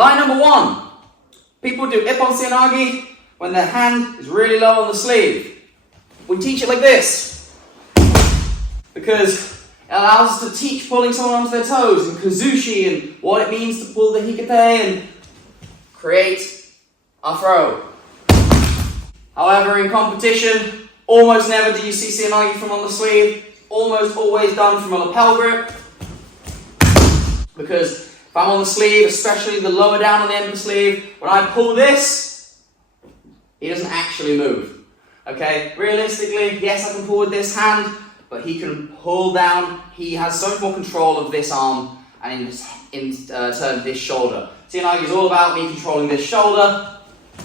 Line number 1. People do Ippon Seoi when their hand is really low on the sleeve. We teach it like this because it allows us to teach pulling someone onto their toes and kazushi and what it means to pull the hikate and create a throw. However, in competition, almost never do you see Seoi from on the sleeve. Almost always done from a lapel grip. Because if I'm on the sleeve, especially the lower down on the end of the sleeve, when I pull this, he doesn't actually move. Okay, realistically, yes, I can pull with this hand, but he can pull down. He has so much more control of this arm and in turn this shoulder. Seoi is all about me controlling this shoulder,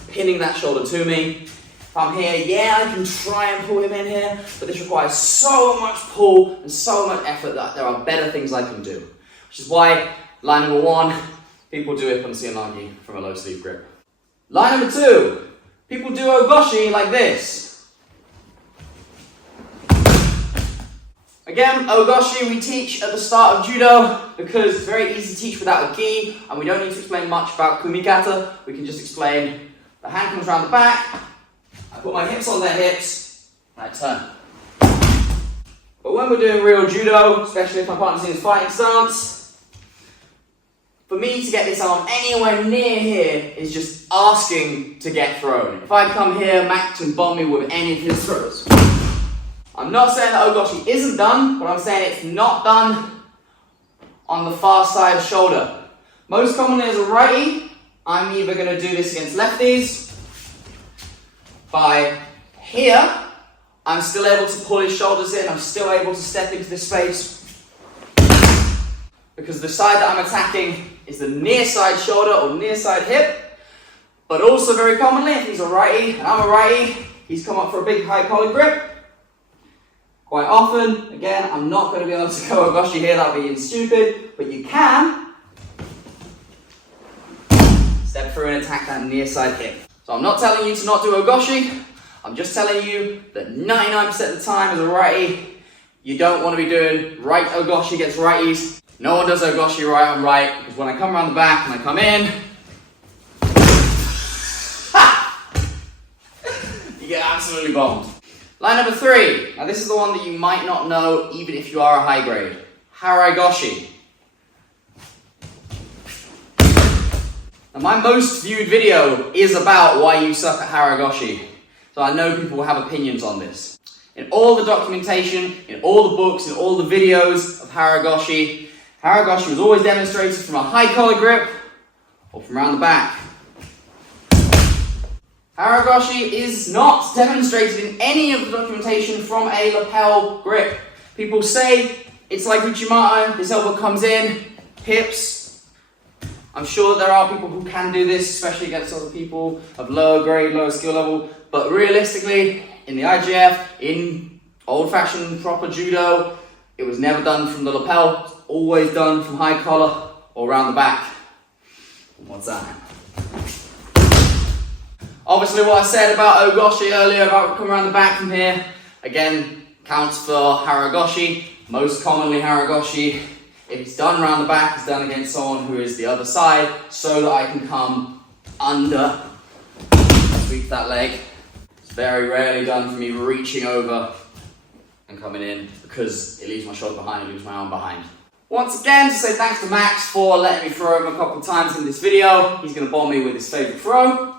pinning that shoulder to me. If I'm here, yeah, I can try and pull him in here, but this requires so much pull and so much effort that there are better things I can do. Which is why line number 1, people do Ippon Seoi from a low sleeve grip. Line number 2, people do goshi like this. Again, goshi we teach at the start of judo because it's very easy to teach without a gi, and we don't need to explain much about kumikata. We can just explain the hand comes around the back, I put my hips on their hips, and I turn. But when we're doing real judo, especially if my partner's in his fighting stance, for me to get this arm anywhere near here is just asking to get thrown. If I come here, Max can bomb me with any of his throws. I'm not saying that goshi isn't done, but I'm saying it's not done on the far side shoulder. Most commonly as a righty, I'm either going to do this against lefties. By here, I'm still able to pull his shoulders in, I'm still able to step into this space. Because the side that I'm attacking is the near side shoulder or near side hip. But also very commonly, if he's a righty and I'm a righty, he's come up for a big high collar grip. Quite often, again, I'm not going to be able to go goshi here, that would be stupid, but you can step through and attack that near side hip. So I'm not telling you to not do goshi, I'm just telling you that 99% of the time as a righty, you don't want to be doing right goshi against righties. No one does goshi right on right, because when I come around the back and I come in, you get absolutely bombed. Line number 3. Now this is the one that you might not know even if you are a high grade. Harai goshi. Now my most viewed video is about why you suck at Harai goshi. So I know people will have opinions on this. In all the documentation, in all the books, in all the videos of Harai goshi was always demonstrated from a high collar grip or from around the back. Harai goshi is not demonstrated in any of the documentation from a lapel grip. People say it's like Uchimata, this elbow comes in, hips. I'm sure there are people who can do this, especially against other people of lower grade, lower skill level, but realistically, in the IGF, in old-fashioned proper judo, it was never done from the lapel, it's always done from high collar or around the back. What's that? Obviously what I said about goshi earlier, about coming around the back from here, again, counts for Harai goshi. Most commonly Harai goshi, if it's done around the back, it's done against someone who is the other side, so that I can come under, sweep that leg. It's very rarely done for me reaching over and coming in, because it leaves my shoulder behind, it leaves my arm behind. Once again, to say thanks to Max for letting me throw him a couple of times in this video. He's going to bomb me with his favourite throw.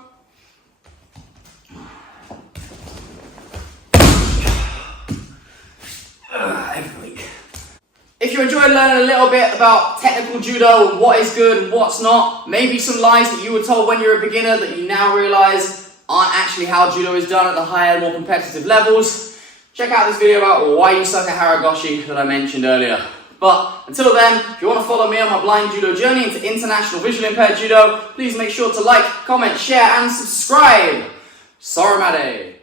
Every week. If you enjoyed learning a little bit about technical judo and what is good and what's not, maybe some lies that you were told when you were a beginner that you now realise aren't actually how judo is done at the higher, more competitive levels, check out this video about why you suck at Harai goshi that I mentioned earlier. But until then, if you want to follow me on my blind judo journey into international visually impaired judo, please make sure to like, comment, share and subscribe. Soromade.